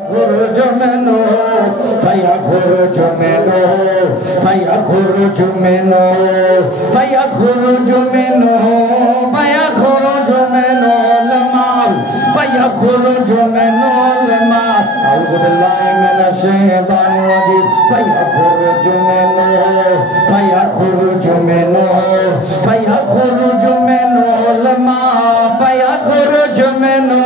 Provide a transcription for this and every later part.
Jumeno, Faya Guru Jumeno, Faya Guru Jumeno, Faya Guru Jumeno, Faya Guru Jumeno, Lama, Faya Guru Jumeno, Lama, A'udhu billahi minash shaitanir rajim, Faya Guru Jumeno, Faya Guru Jumeno, Faya Guru Jumeno, Lama, Faya Guru Jumeno,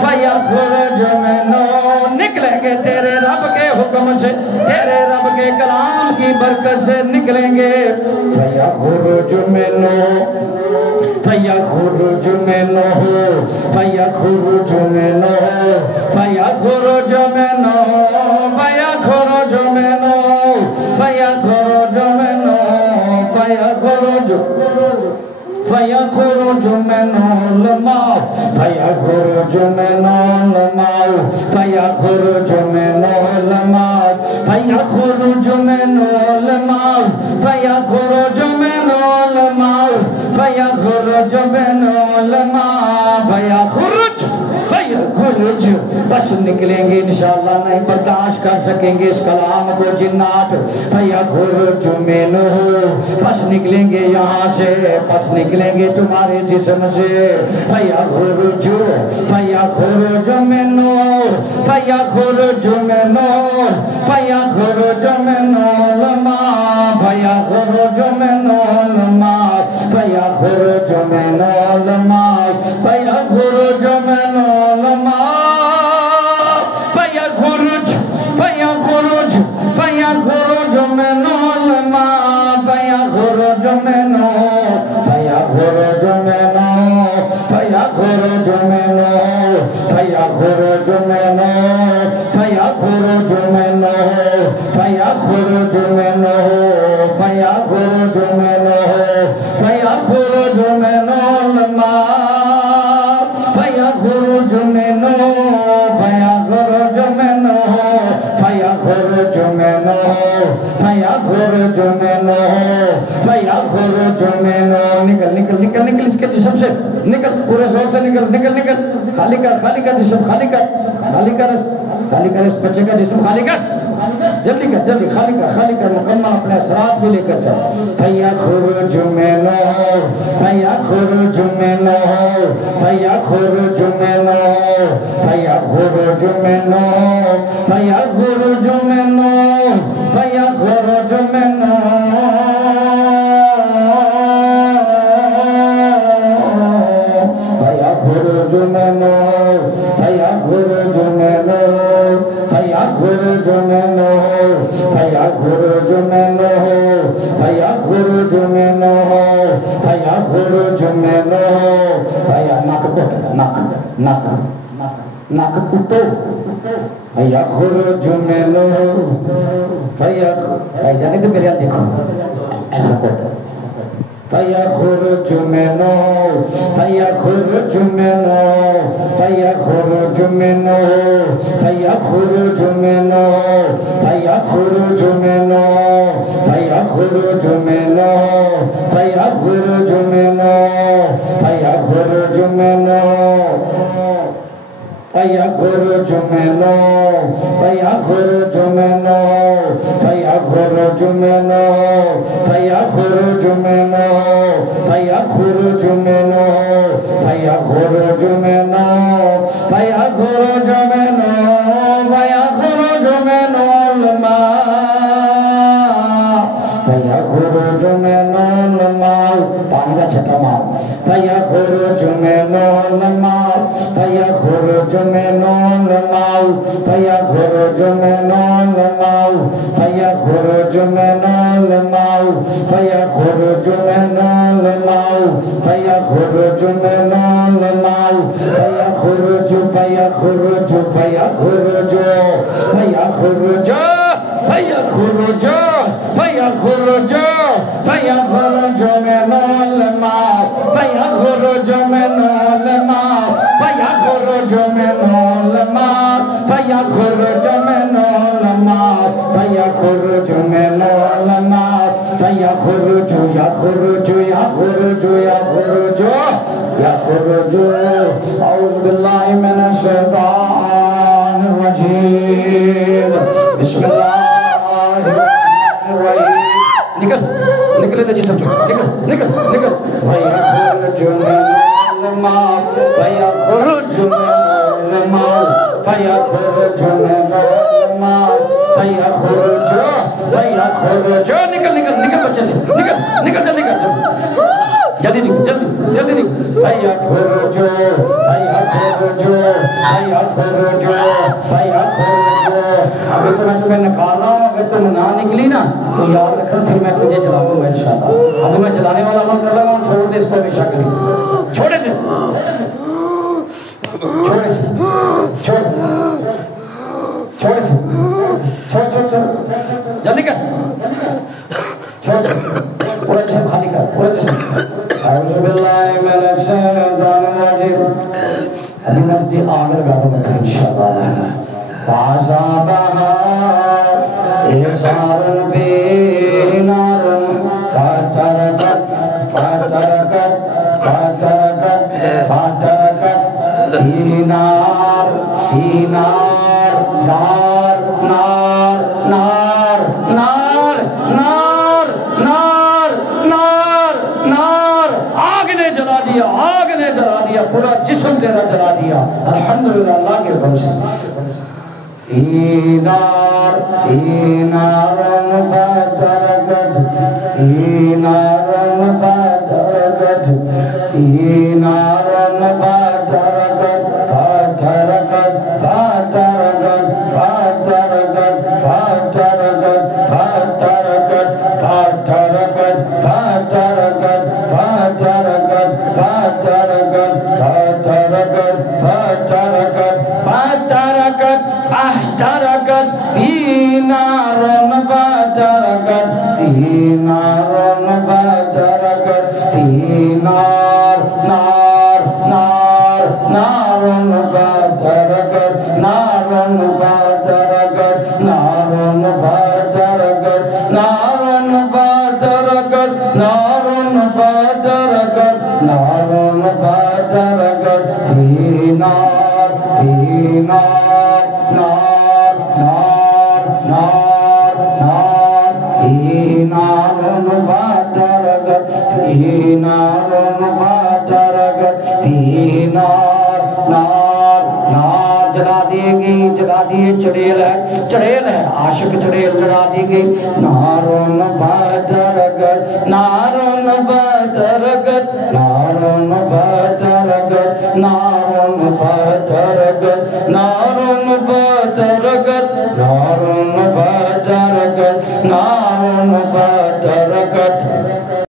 Faya Guru Jumeno. निकलेंगे तेरे रब के हुक्म से, तेरे रब के कलाम की बरकत से निकलेंगे। फया खुरुज मिनो, फया खुरुज मिनो, फया खुरुज मिनो, फया खुरुज मिनो, फया खुरुज मिनो, फया खुरुज मिनो, फया खुरुज Faya Guru Jumeno Lama, Faya Guru Jumeno Lama, Faya Guru Jumeno Lama, Faya Guru Jumeno Lama, Faya Guru Jumeno Lama, Faya Guru Jumeno Lama, Faya Guru बस निकलेंगे इंशाअल्लाह, नहीं बर्दाश्त कर सकेंगे इस कलाम को जिन्नात। फया खुरुज मिनो, बस निकलेंगे यहाँ से, बस निकलेंगे तुम्हारे जिस्म से। फया खुरुज, फया खुरुज मिनो, फया खुरुज मिनो, फया खुरुज मिनो लमा, फया खुरुज मिनो लमा, फया खुरुज मिनो लमा, फया खुरुज मिनो लमा, फया खुरुज, फया खुरुज, फया खुरुज मिनो लमा, फया खुरुज मिनो, फया खुरुज मिनो, फया खुरुज मिनो, फया खुरुज मिनो, फया खुरुज मिनो, फया खुरुज मिनो, फया खुरुज मिनो, फया खुरुज मिनो लमा, फया खुरुज मिनो, फया खुरुज मिनो, फया खुरुज मिनो, फया खुरुज मिनो, फया खुरुज मिनो। निकल निकल निकल निकल इसके जिस्म से, निकल पूरे जोर से निकल निकल निकल, खाली कर जिस्म, खाली कर इस बच्चे का जिस्म खाली कर, जल्दी कर जल्दी, खाली कर मुकम्मल, अपने असरात भी लेकर चल। फया खुरुज मिनो, फया खुरुज मिनो, फया खुरुज मिनो, फया खुरुज मिनो, फया खुरुज मिनो, फया खुरुज मिनो, फया खुरुज मिनो, फया खुरुज मिनो, फया खुरुज मिनो, फया खुरुज मिनो, फया खुरुज मिनो, फया खुरुज मिनो, फया नक पुटो, फया खुरुज मिनो, फया जाने तो मेरे हाल देखो ऐसा कोट। फया खुरुज मिनो, फया खुरुज मिनो, फया खुरुज मिनो, फया खुरुज मिनो, फया खुरुज मिनो, फया खुरुज मिनो, फया खुरुज मिनो, फया खुरुज मिनो, फया खुरुज मिनो, फया खुरुज मिनो, फया खुरुज मिनो, फया खुरुज मिनो, फया खुरुज मिनो, फया खुरुज मिनो, फया खुरुज मिनो, फया खुरुज मिनो लमा, फया खुरुज मिनो लमा, पानी का छटा मार। फया खुरुज मिनो लमा, फया खुरुज मिनो लमा, फया खुरुज मिनो लमा, फया खुरुज मिनो लमा, फया खुरुज मिनो लमा, फया खुरुज मिनो लमा, फया खुरुज, फया खुरुज, फया खुरुज, फया खुरुज, फया खुरुज, फया खुरुज, फया खुरुज मिनो लमा, फया खुरुज मिनो लमा, फया खुरुज मिनो लमा, फया खुरुज मिनो लमा, फया खुरुज मिनो लमा, फया खुरुज, या खुरुज, या खुरुज, या खुरुज, या खुरुज। औज़ु बिल्लाहि मिनश शैतानिर रजीम बिस्मिल्लाहिर्रहमानिर्रहीम निकल निकले तो जिसम निकल निकल निकल फयखरुज मिनल मा फयखरुज मिनल मा फयखरुज मिनल मा फयखरुज फयखरुज निकल निकल निकल बच्चे से निकल निकल जल्दी कर जल्दी निकल जल्दी जल्दी निकल फयखरुज फयखरुज फयखरुज फयखरुज अभी तो मैं तुम्हें निकाल रहा हूँ अगर तुम ना निकली ना तो याद रखना फिर मैं तुझे जला दूंगा इंशाअल्लाह अभी मैं जलाने वाला अमल कर लगा हूँ छोड़ दे इसको हमेशा करी छोटे से छोटे से छोड़ छोटे से छोड़ छोड़ छोड़ जल्दी कर छोड़ पूरा जिस्म खाली कर पूरा जिस्म अऊज़ु बिल्लाहि मिनश शैतानिर रजीम अभी मैं तुझे आग लगा दूंगा इंशाअल्लाह फाज़ाबहा इसारुन बीनारुन फतरकत फतरकत फतरकत फतरकत दीनार दीनार नार नार नार नार नार नार नार नार आग ने जला दिया पूरा जिस्म तेरा जला दिया अल्हम्दुलिल्लाह अल्लाह के हुक्म से Inar, inaran badaragat, inaran badaragat, inaran badaragat, badaragat, badaragat, badaragat, badaragat, badaragat, badaragat, badaragat, badaragat, badaragat, badaragat, badaragat, badaragat, ahtarakat dinaron badarakat dinaron badarakat dinar nar nar naron badarakat naron badarakat naron badarakat naron badarakat naron badarakat naron badarakat dinar dinar nar nar nar nar dinarun badaragat dinarun badaragat dinar nar nar जला देगी जला दिए चढ़ेल है आशिक चढ़ेल जला दी गई नारुन badaragat नारुन badaragat नारुन badaragat नारुन badaragat नारुन badaragat नारुन badaragat नारुन badaragat